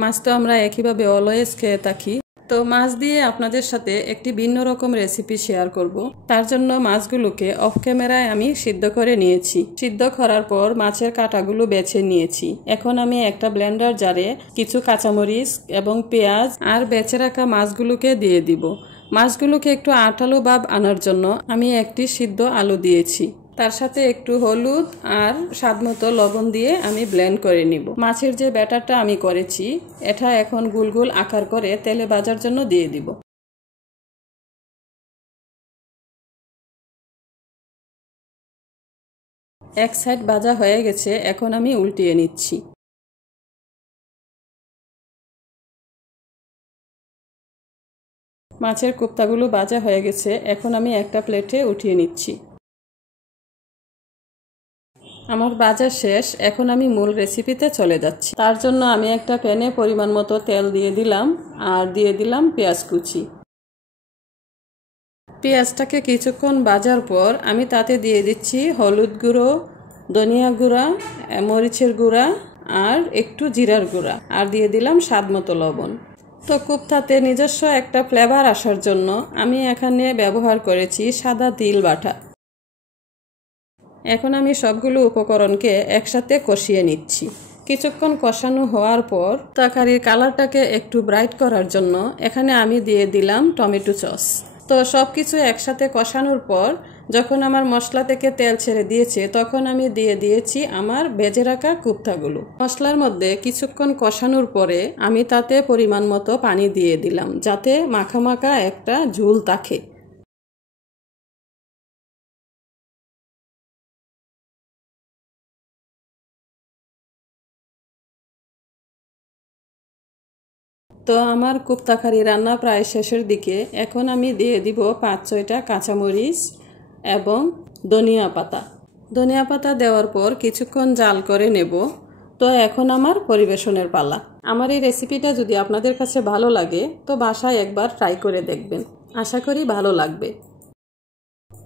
মাছ তো আমরা একইভাবে অলওয়েজ খেয়ে থাকি। তো মাছ দিয়ে আপনাদের সাথে একটি ভিন্ন রকম রেসিপি শেয়ার করব। তার জন্য মাছগুলোকে অফ ক্যামেরায় আমি সিদ্ধ করে নিয়েছি। সিদ্ধ করার পর মাছের কাঁটাগুলো বেছে নিয়েছি। এখন আমি একটা ব্লেন্ডার জারে কিছু কাঁচামরিচ এবং পেঁয়াজ আর বেছে রাখা মাছগুলোকে দিয়ে দিব। মাছগুলোকে একটু আঠালো ভাব আনার জন্য আমি একটি সিদ্ধ আলু দিয়েছি। তার সাথে একটু হলুদ আর স্বাদমতো লবণ দিয়ে আমি ব্লেন্ড করে নিব। মাছের যে ব্যাটারটা আমি করেছি এটা এখন গোল গোল আকার করে তেলে ভাজার জন্য দিয়ে দিব। এক সাইড ভাজা হয়ে গেছে, এখন আমি উল্টিয়ে নিচ্ছি। মাছের কোপ্তাগুলো ভাজা হয়ে গেছে, এখন আমি একটা প্লেটে উঠিয়ে নিচ্ছি। আমার ভাজা শেষ, এখন আমি মূল রেসিপিতে চলে যাচ্ছি। তার জন্য আমি একটা প্যানে পরিমাণ মতো তেল দিয়ে দিলাম আর দিয়ে দিলাম পেঁয়াজ কুচি। পেঁয়াজটাকে কিছুক্ষণ ভাজার পর আমি তাতে দিয়ে দিচ্ছি হলুদ গুঁড়ো, ধনিয়া গুঁড়া, মরিচের গুঁড়া আর একটু জিরার গুঁড়া আর দিয়ে দিলাম স্বাদমতো লবণ। তো কোপ্তাতে নিজস্ব একটা ফ্লেভার আসার জন্য আমি এখানে ব্যবহার করেছি সাদা তিল বাটা। এখন আমি সবগুলো উপকরণকে একসাথে কষিয়ে নিচ্ছি। কিছুক্ষণ কষানো হওয়ার পর তরকারির কালারটাকে একটু ব্রাইট করার জন্য এখানে আমি দিয়ে দিলাম টমেটো সস। তো সব কিছু একসাথে কষানোর পর যখন আমার মশলা থেকে তেল ছেড়ে দিয়েছে তখন আমি দিয়ে দিয়েছি আমার ভেজে রাখা কোপ্তাগুলো। মশলার মধ্যে কিছুক্ষণ কষানোর পরে আমি তাতে পরিমাণ মতো পানি দিয়ে দিলাম যাতে মাখা মাখা একটা ঝোল থাকে। তো আমার কোপ্তা কারি রান্না প্রায় শেষের দিকে। এখন আমি দিয়ে দিব 5-6টা কাঁচামরিচ এবং ধনিয়া পাতা। ধনিয়া পাতা দেওয়ার পর কিছুক্ষণ জাল করে নেব। তো এখন আমার পরিবেশনের পালা। আমার এই রেসিপিটা যদি আপনাদের কাছে ভালো লাগে তো বাসায় একবার ট্রাই করে দেখবেন, আশা করি ভালো লাগবে।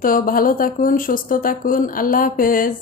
তো ভালো থাকুন, সুস্থ থাকুন, আল্লাহ হাফেজ।